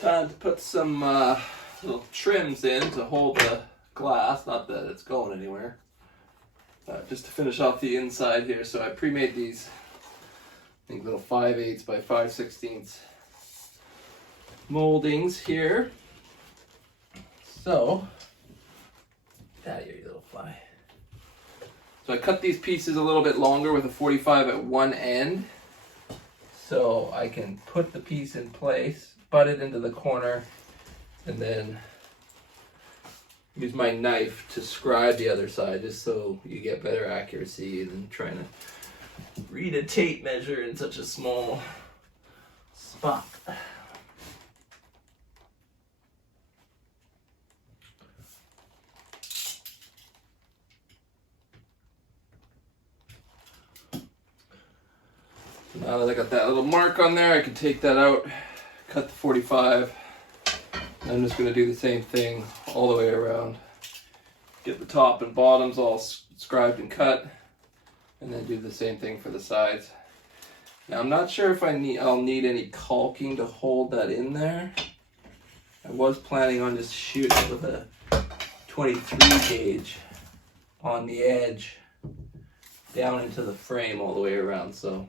Time to put some little trims in to hold the glass. Not that it's going anywhere. Just to finish off the inside here. So I pre-made these, I think, little 5/8 by 5/16 moldings here. So, get out of here, you little fly. So I cut these pieces a little bit longer with a 45 at one end, so I can put the piece in place, butt it into the corner, and then use my knife to scribe the other side, just so you get better accuracy than trying to read a tape measure in such a small spot. Now that I got that little mark on there, I can take that out, cut the 45. I'm just going to do the same thing all the way around. Get the top and bottoms all scribed and cut, and then do the same thing for the sides. Now I'm not sure if I'll need any caulking to hold that in there. I was planning on just shooting it with a 23 gauge on the edge down into the frame all the way around, so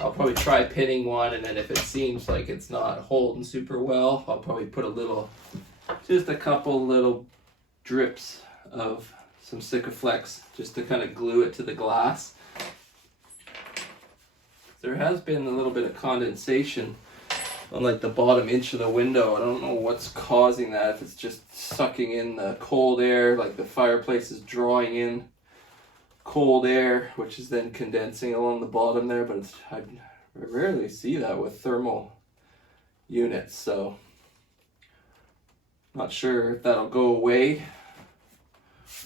I'll probably try pinning one, and then if it seems like it's not holding super well, I'll probably put just a couple little drips of some Sikaflex just to kind of glue it to the glass. There has been a little bit of condensation on like the bottom inch of the window. I don't know what's causing that, if it's just sucking in the cold air, like the fireplace is drawing in cold air, which is then condensing along the bottom there, but I rarely see that with thermal units, so not sure if that'll go away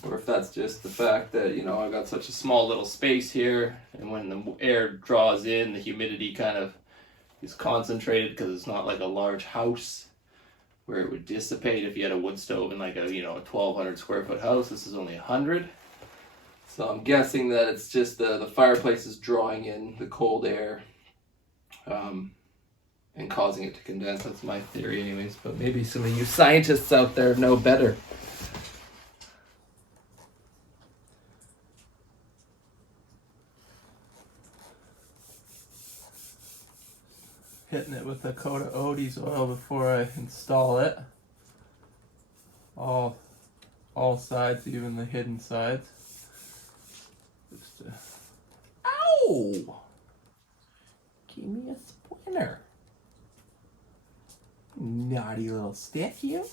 or if that's just the fact that, you know, I got such a small little space here, and when the air draws in, the humidity kind of is concentrated because it's not like a large house where it would dissipate if you had a wood stove in like a 1,200 square foot house. This is only 100. So I'm guessing that it's just the fireplace is drawing in the cold air and causing it to condense. That's my theory anyways, but maybe some of you scientists out there know better. Hitting it with a coat of Odie's oil before I install it. All sides, even the hidden sides. Ow! Give me a splinter. Naughty little stick, you.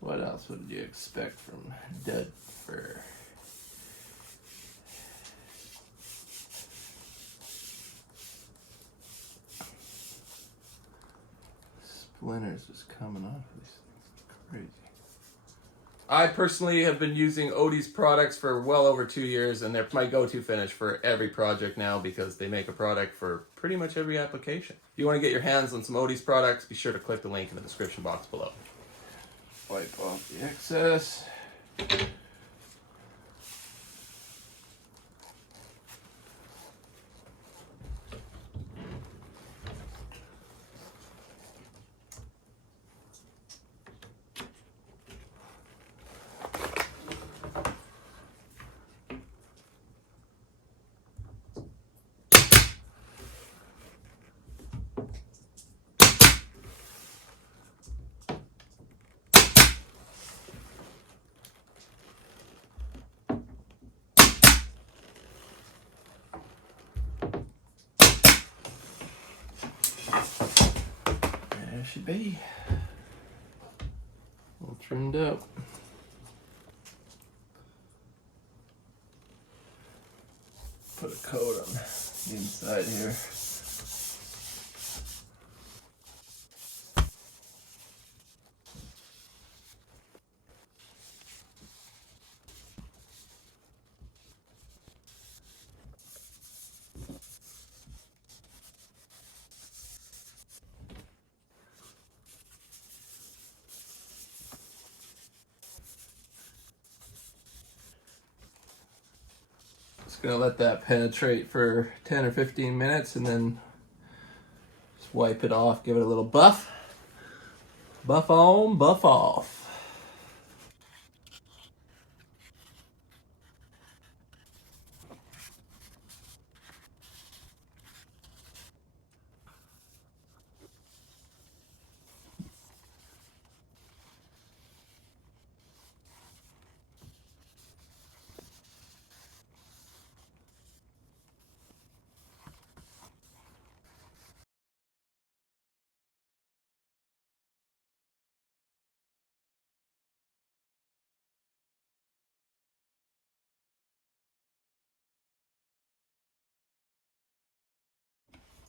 What else would you expect from Dud Fur? Splinters just coming off of these things. It's crazy. I personally have been using Odie's products for well over 2 years, and they're my go-to finish for every project now because they make a product for pretty much every application. If you want to get your hands on some Odie's products, be sure to click the link in the description box below. Wipe off the excess. There she be. All trimmed up. Put a coat on the inside here. Just gonna let that penetrate for 10 or 15 minutes and then just wipe it off, give it a little buff. Buff on, buff off.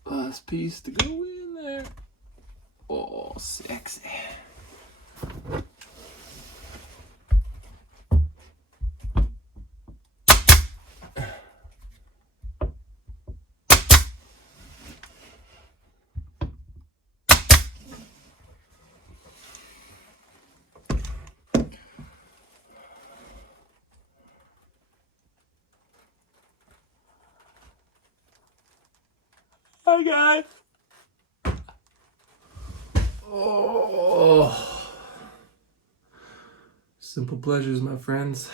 Last piece to go in there. Oh, sexy. Hi guys. Oh, simple pleasures, my friends.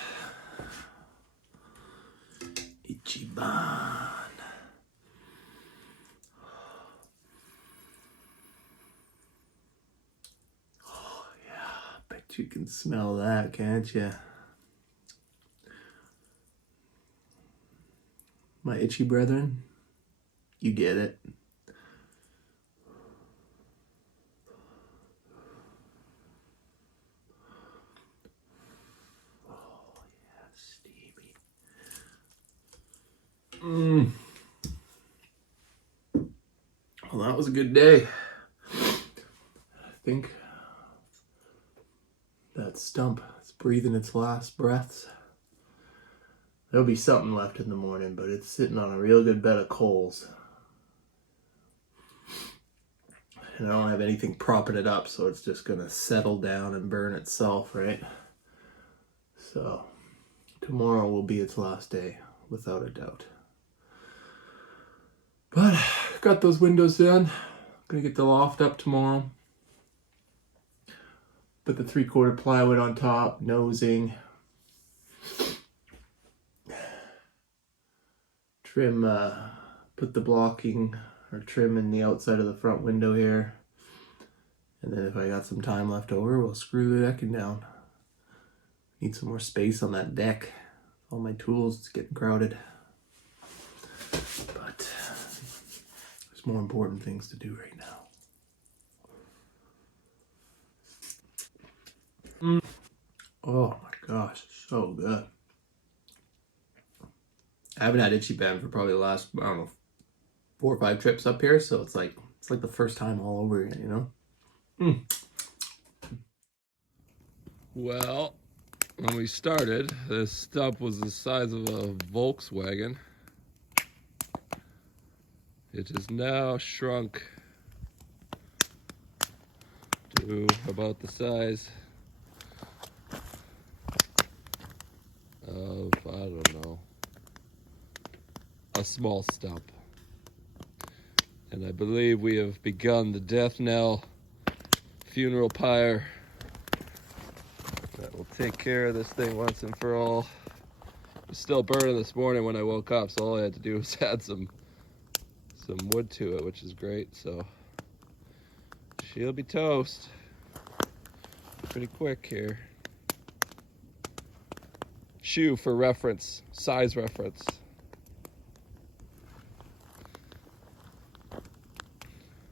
Ichiban. Oh yeah, bet you can smell that, can't you? My itchy brethren, you get it. Well, that was a good day. I think that stump is breathing its last breaths. There'll be something left in the morning, but it's sitting on a real good bed of coals. And I don't have anything propping it up, so it's just gonna settle down and burn itself, right? So tomorrow will be its last day, without a doubt. But got those windows done. Gonna get the loft up tomorrow. Put the 3/4 plywood on top, nosing. Trim, put the blocking or trim in the outside of the front window here. And then if I got some time left over, we'll screw the decking down. Need some more space on that deck. All my tools, it's getting crowded. But there's more important things to do right now. Oh my gosh, so good. I haven't had itchy band for probably the last, I don't know, 4 or 5 trips up here, so it's like the first time all over again, you know? Well, when we started, this stump was the size of a Volkswagen. It is now shrunk to about the size of, I don't know, a small stump. And I believe we have begun the death knell funeral pyre that will take care of this thing once and for all. It was still burning this morning when I woke up, so all I had to do was add some wood to it, which is great. So she'll be toast pretty quick here. Shoe for reference, size reference.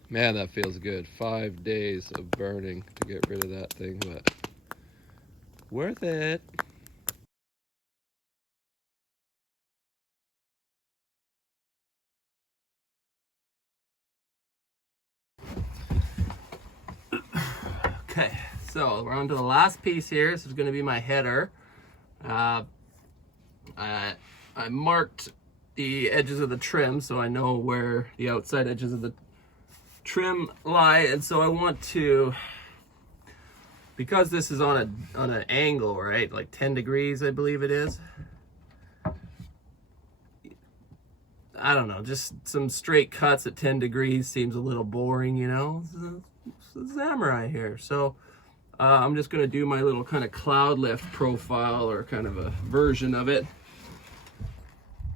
Man, that feels good. 5 days of burning to get rid of that thing, but worth it. Okay, so we're on to the last piece here. This is going to be my header. I marked the edges of the trim so I know where the outside edges of the trim lie, and so I want to, because this is on an angle, right, like 10 degrees I believe it is, I don't know, just some straight cuts at 10 degrees seems a little boring, you know. It's a samurai here. So I'm just gonna do my little kind of cloud lift profile, or kind of a version of it.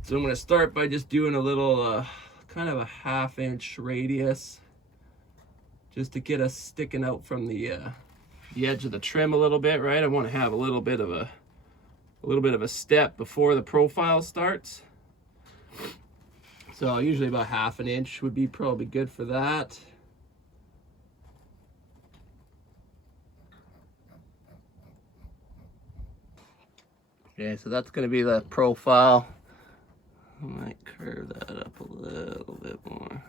So I'm gonna start by just doing a little kind of a 1/2 inch radius, just to get us sticking out from the edge of the trim a little bit, right? I want to have a little bit of a step before the profile starts. So usually about 1/2 inch would be probably good for that. Okay, so that's going to be the profile. I might curve that up a little bit more.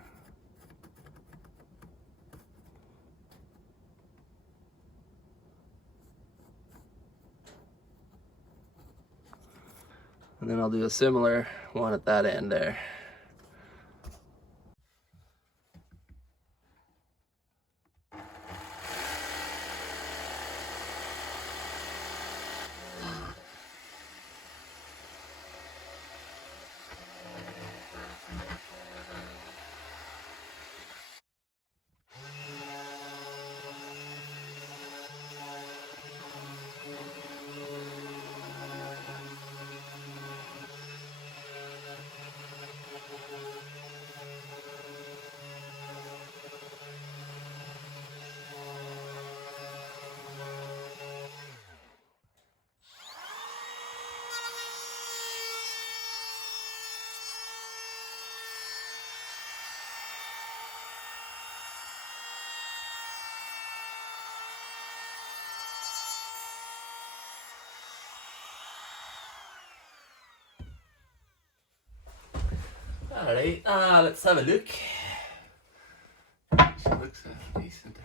And then I'll do a similar one at that end there. Alright, let's have a look. She looks decent.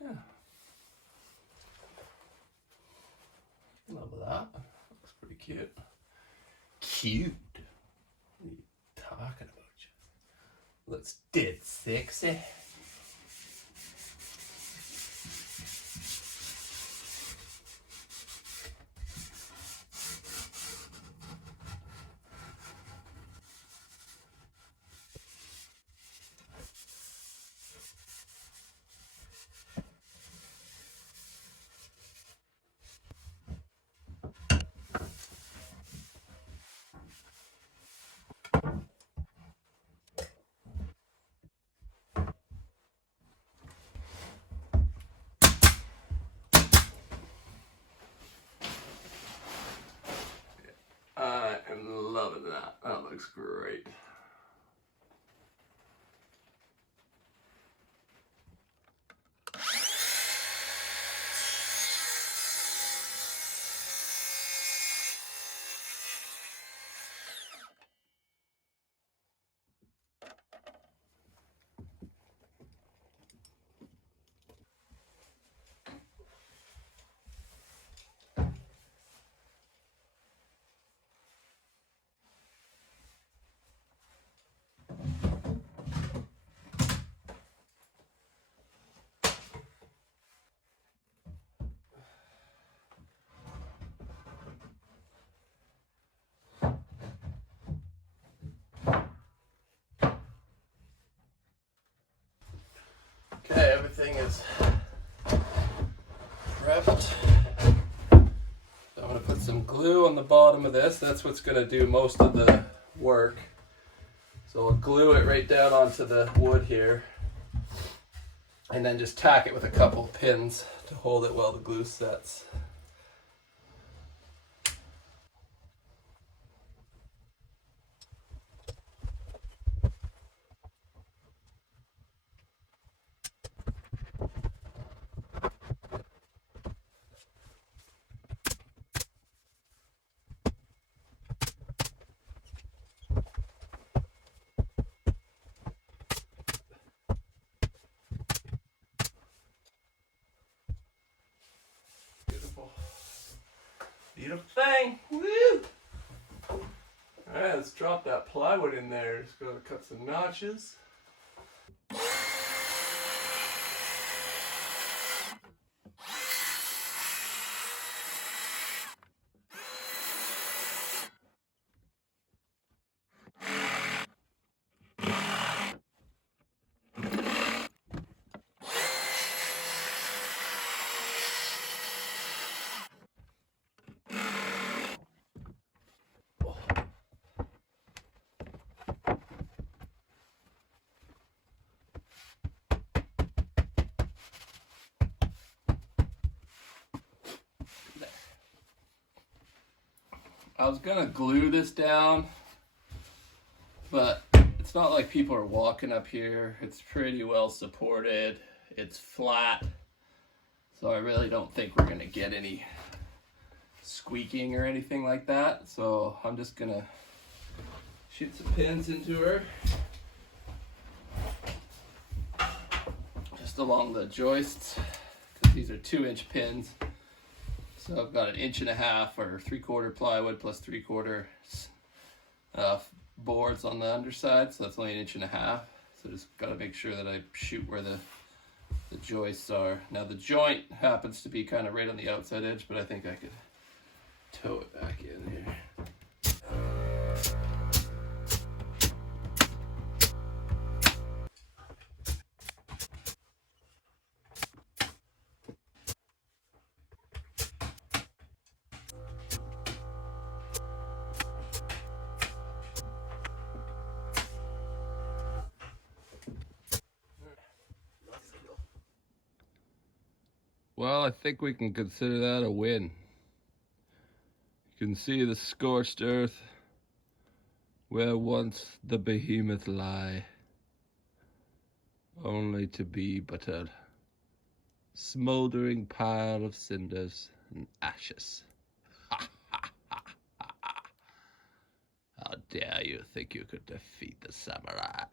Yeah. Love that. Looks pretty cute. Cute? What are you talking about? Looks dead sexy. I am loving that. That looks great. Okay, everything is prepped. I'm going to put some glue on the bottom of this. That's what's going to do most of the work. So I'll glue it right down onto the wood here, and then just tack it with a couple pins to hold it while the glue sets. Beautiful thing. Woo! Alright, let's drop that plywood in there. Just gotta cut some notches. I was gonna glue this down, but it's not like people are walking up here. It's pretty well supported. It's flat. So I really don't think we're gonna get any squeaking or anything like that. So I'm just gonna shoot some pins into her. Just along the joists, because these are 2-inch pins. So I've got 1.5 or 3/4 plywood plus 3/4 boards on the underside, so that's only 1.5 inches. So just got to make sure that I shoot where the joists are. Now the joint happens to be kind of right on the outside edge, but I think I could tow it back in here. Well, I think we can consider that a win. You can see the scorched earth where once the behemoth lie, only to be but a smoldering pile of cinders and ashes. How dare you think you could defeat the samurai?